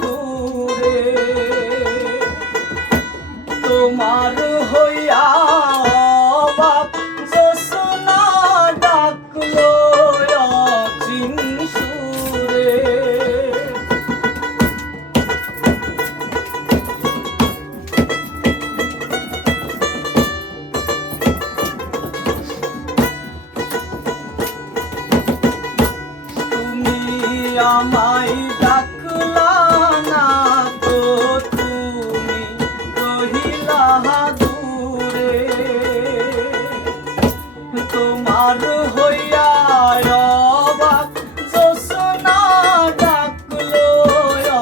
দূরে তোমার হইয়া অবাক জ্যোৎস্না ডাকলো অচিন সুরে আমায় ডাকলা না তো তুমি রহিলা দূরে তোমার হইয়া অবাক জ্যোৎস্না ডাকলো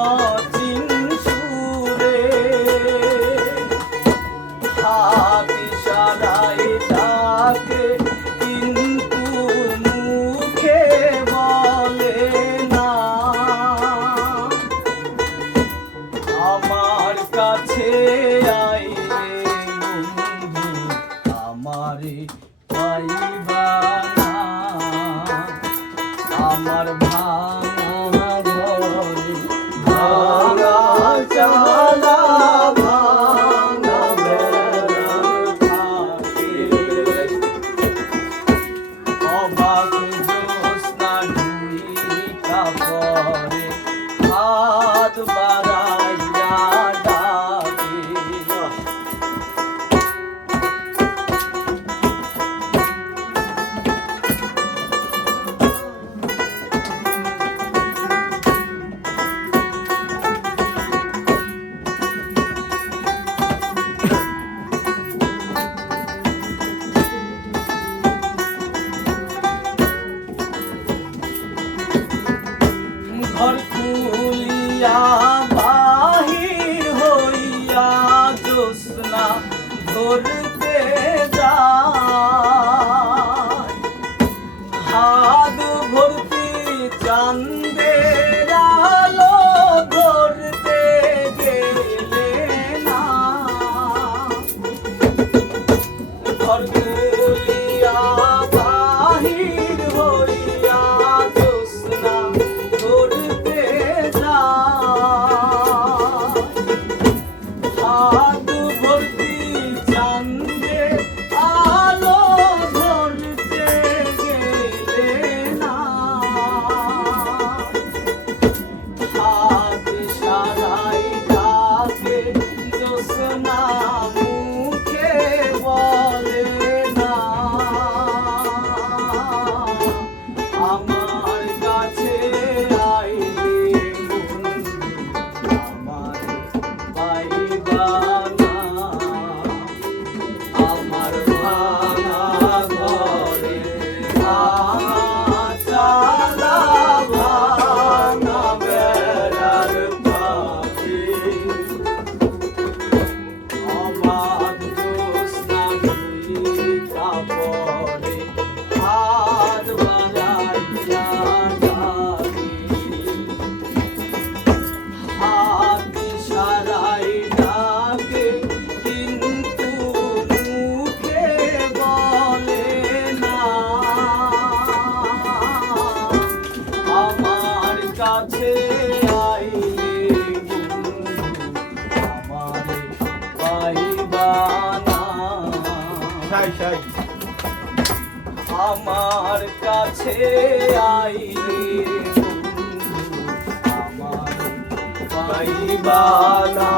অচিন সুরে হাত ইশারায় ডাকে কিন্তু মুখে বলে আমার কাছে আইলে বন্ধু আমারে পাইবা না আমার ভাঙা ঘরে ভাঙা চালা ভাঙা বেড়ার থাকে অবাক জ্যোৎস্না ঢুইকা পরে হাত বাড়াইয়া ডাকে ঘর খুলিয়া বাহির হইয়া জ্যোৎস্না ধরতে যায় হাত ভর্তি চাঁদের আলো ধরতে গেলে না ঘর খুলিয়া বাহির হইয়া জ্যোৎস্না ধরতে যায় হাত ভর্তি চাঁদের আলো ধরতে গেলে না হাত ইশারায় ডাকে জ্যোৎস্না মুখে বলে না আমার কাছে আইলে বন্ধু আমারে পাইবা না আমার ভাঙা ঘরে ভাঙা চালা ভাঙা বেড়ার পাখি অবাক জ্যোৎস্না ঢুইকা পরে হাত বাড়াইয়া ডাকে হাত ইশারায় ডাকে কিন্তু মুখে বলে না আমার কাছে আইলে বন্ধু আমারে পাইবা না আমার কাছে আইলে বন্ধু আমারে পাইবা না।